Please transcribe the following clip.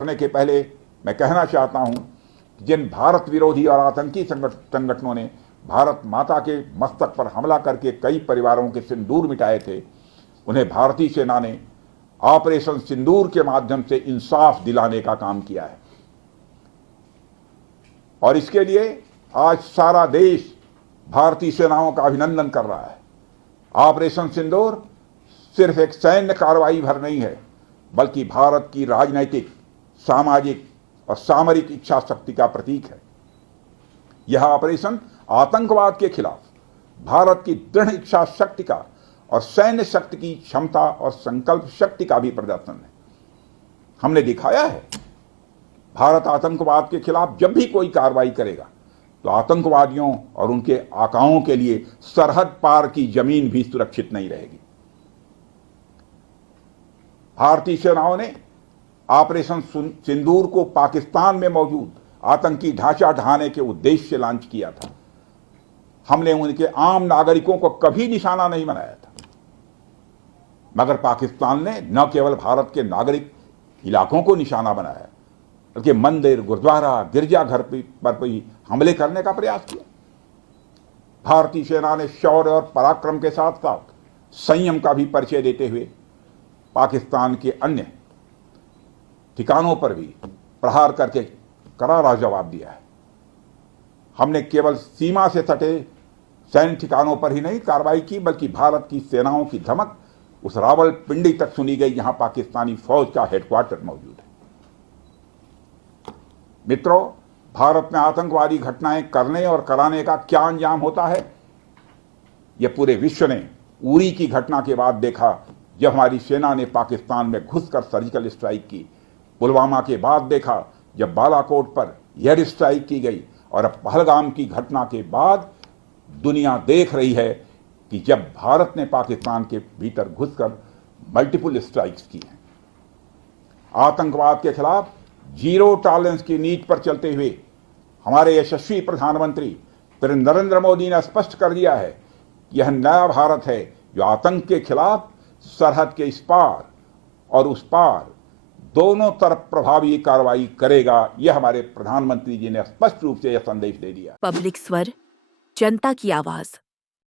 करने के पहले मैं कहना चाहता हूं कि जिन भारत विरोधी और आतंकी संगठनों ने भारत माता के मस्तक पर हमला करके कई परिवारों के सिंदूर मिटाए थे, उन्हें भारतीय सेना ने ऑपरेशन सिंदूर के माध्यम से इंसाफ दिलाने का काम किया है। और इसके लिए आज सारा देश भारतीय सेनाओं का अभिनंदन कर रहा है। ऑपरेशन सिंदूर सिर्फ एक सैन्य कार्रवाई भर नहीं है, बल्कि भारत की राजनैतिक, सामाजिक और सामरिक इच्छा शक्ति का प्रतीक है। यह ऑपरेशन आतंकवाद के खिलाफ भारत की दृढ़ इच्छा शक्ति का और सैन्य शक्ति की क्षमता और संकल्प शक्ति का भी प्रदर्शन है। हमने दिखाया है, भारत आतंकवाद के खिलाफ जब भी कोई कार्रवाई करेगा तो आतंकवादियों और उनके आकाओं के लिए सरहद पार की जमीन भी सुरक्षित नहीं रहेगी। भारतीय सेनाओं ने ऑपरेशन सिंदूर को पाकिस्तान में मौजूद आतंकी ढांचा ढहाने के उद्देश्य से लॉन्च किया था। हमने उनके आम नागरिकों को कभी निशाना नहीं बनाया था, मगर पाकिस्तान ने न केवल भारत के नागरिक इलाकों को निशाना बनाया, बल्कि मंदिर, गुरुद्वारा, गिरजाघर पर भी हमले करने का प्रयास किया। भारतीय सेना ने शौर्य और पराक्रम के साथ साथ संयम का भी परिचय देते हुए पाकिस्तान के अन्य ठिकानों पर भी प्रहार करके करारा जवाब दिया है। हमने केवल सीमा से सटे सैन्य ठिकानों पर ही नहीं कार्रवाई की, बल्कि भारत की सेनाओं की धमक उस रावलपिंडी तक सुनी गई जहां पाकिस्तानी फौज का हेडक्वार्टर मौजूद है। मित्रों, भारत में आतंकवादी घटनाएं करने और कराने का क्या अंजाम होता है, यह पूरे विश्व ने उरी की घटना के बाद देखा, जब हमारी सेना ने पाकिस्तान में घुसकर सर्जिकल स्ट्राइक की। पुलवामा के बाद देखा, जब बालाकोट पर एयर स्ट्राइक की गई, और अब पहलगाम की घटना के बाद दुनिया देख रही है कि जब भारत ने पाकिस्तान के भीतर घुसकर मल्टीपल स्ट्राइक्स की हैं। आतंकवाद के खिलाफ जीरो टॉलरेंस की नीति पर चलते हुए हमारे यशस्वी प्रधानमंत्री नरेंद्र मोदी ने स्पष्ट कर दिया है कि यह नया भारत है जो आतंक के खिलाफ सरहद के इस पार और उस पार दोनों तरफ प्रभावी कार्रवाई करेगा। यह हमारे प्रधानमंत्री जी ने स्पष्ट रूप से यह संदेश दे दिया। पब्लिक स्वर, जनता की आवाज।